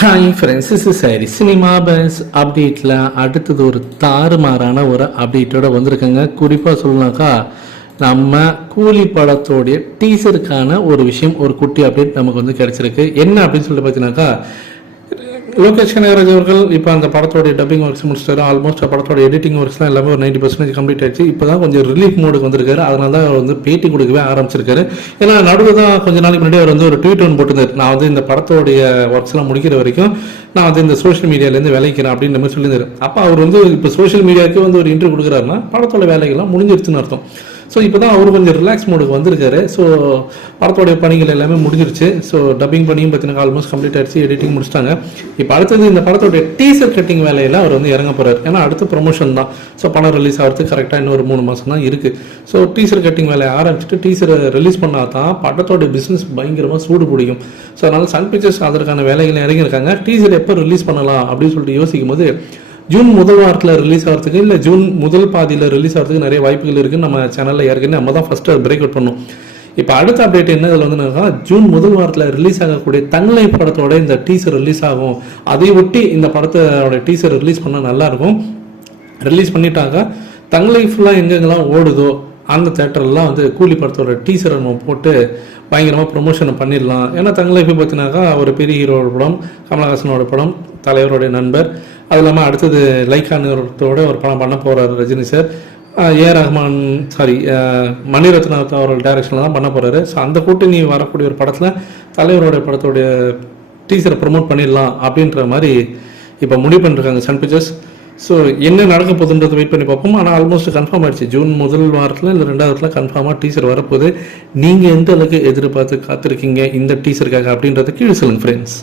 Hi friends is சரி cinema buzz அப்டேட்டில் அடுத்தது ஒரு தாறுமாறான ஒரு அப்டேட்டோட வந்திருக்கேங்க. குறிப்பாக சொல்லணாக்கா நம்ம கூலி படத்தோடைய டீசருக்கான ஒரு விஷயம் ஒரு குட்டி அப்டேட் நமக்கு வந்து கிடச்சிருக்கு. என்ன அப்படின்னு சொல்லிட்டு பார்த்தீங்கன்னாக்கா லோகேஷ் கனகராஜ் அவர்கள் இப்போ அந்த படத்தோட டப்பிங் ஒர்க்ஸ் முடிச்சிட்டாரு. ஆல்மோஸ்ட் படத்தோட எடிட்டிங் ஒர்க்ஸ்லாம் எல்லாமே ஒரு நைன்டி பர்சன்டேஜ் கம்ப்ளீட் ஆயிடுச்சு. இப்போ தான் கொஞ்சம் ரிலீஃப் மோடுக்கு வந்திருக்காரு. அதனால தான் அவர் வந்து பேட்டி கொடுக்கவே ஆரம்பிச்சிருக்காரு. ஏன்னா நடுவில் தான் கொஞ்ச நாளைக்கு முன்னாடி அவர் வந்து ஒரு ட்வீட் ஒன்று போட்டிருந்தார். நான் வந்து இந்த படத்தோடைய ஒர்க்ஸ்லாம் முடிக்கிற வரைக்கும் நான் வந்து இந்த சோஷியல் மீடியாலேருந்து விளைக்கிறேன் அப்படின்ற மாதிரி சொல்லியிருந்தார். அப்போ அவர் வந்து இப்போ சோஷியல் மீடியாவுக்கு வந்து ஒரு இன்டர்வியூ கொடுக்குறாருன்னா படத்தோட வேலைகள்லாம் முடிஞ்சிருச்சுன்னு அர்த்தம். ஸோ இப்போ தான் அவர் கொஞ்சம் ரிலாக்ஸ் மோடுக்கு வந்திருக்காரு. ஸோ படத்தோடைய பணிகள் எல்லாமே முடிஞ்சிருச்சு. ஸோ டப்பிங் பண்ணியும் பார்த்தீங்கன்னா ஆல்மோஸ்ட் கம்ப்ளீட் ஆயிடுச்சு. எடிட்டிங் முடிச்சிட்டாங்க. இப்போ அடுத்தது இந்த படத்தோடைய டீசர் கட்டிங் வேலையில் அவர் வந்து இறங்க போகிறார் ஏன்னா அடுத்து ப்ரொமோஷன் தான். ஸோ படம் ரிலீஸ் ஆகிறதுக்கு கரெக்டாக இன்னொரு மூணு மாதம் தான் இருக்குது ஸோ டீசர் கட்டிங் வேலையை ஆரம்பிச்சுட்டு டீசரை ரிலீஸ் பண்ணால் தான் படத்தோடைய பிஸ்னஸ் பயங்கரமாக சூடு பிடிக்கும். ஸோ அதனால் சன் பிக்சர்ஸ் அதற்கான வேலைகள் இறங்கியிருக்காங்க. டீசர் எப்போ ரிலீஸ் பண்ணலாம் அப்படின்னு சொல்லிட்டு யோசிக்கும் போது ஜூன் முதல் வாரத்தில் ரிலீஸ் ஆகிறதுக்கு இல்லை ஜூன் முதல் பாதியில் ரிலீஸ் ஆகிறதுக்கு நிறைய வாய்ப்புகள் இருக்குன்னு நம்ம சேனலில் ஏற்கனவே நம்ம தான் ஃபஸ்ட்டு பிரேக் அவுட் பண்ணோம். இப்போ அடுத்த அப்டேட் என்ன இதில் வந்து ஜூன் முதல் வாரத்தில் ரிலீஸ் ஆகக்கூடிய தங்களை படத்தோட இந்த டீசர் ரிலீஸ் ஆகும். அதை ஒட்டி இந்த படத்தோட டீசர் ரிலீஸ் பண்ணால் நல்லாயிருக்கும். ரிலீஸ் பண்ணிட்டாங்க தங்களை ஃபுல்லாக எங்கெங்கெல்லாம் ஓடுதோ அந்த தேட்டர்லாம் வந்து கூலி படத்தோட டீசரை நம்ம போட்டு பயங்கரமாக ப்ரொமோஷனை பண்ணிடலாம். ஏன்னா தங்களை இப்போ பார்த்தினாக்கா ஒரு பெரிய ஹீரோட படம் கமலஹாசனோட படம் தலைவருடைய நண்பர் அது இல்லாமல் அடுத்தது லைக்கா ஒரு படம் பண்ண போகிறாரு Rajini sir A. Rahman sorry Mani Ratnam அவரோட டைரக்ஷனில் தான் பண்ண போகிறாரு ஸோ அந்த கூட்டணி வரக்கூடிய ஒரு படத்தில் தலைவரோடைய படத்தோடைய டீச்சரை ப்ரொமோட் பண்ணிடலாம் அப்படின்ற மாதிரி இப்போ முடிவு பண்ணிருக்காங்க சன் பிக்சர்ஸ் ஸோ என்ன நடக்க போகுதுன்றதை வெயிட் பண்ணி பார்ப்போம். ஆனால் ஆல்மோஸ்ட் கன்ஃபார்ம் ஆயிடுச்சு. ஜூன் முதல் வாரத்தில் இல்லை ரெண்டாவதுல கன்ஃபார்மாக டீச்சர் வரப்போகுது. நீங்கள் எந்த அளவுக்கு எதிர்பார்த்து காத்திருக்கீங்க இந்த டீச்சருக்காக அப்படின்றத கீழே சொல்லுங்கள் ஃப்ரெண்ட்ஸ்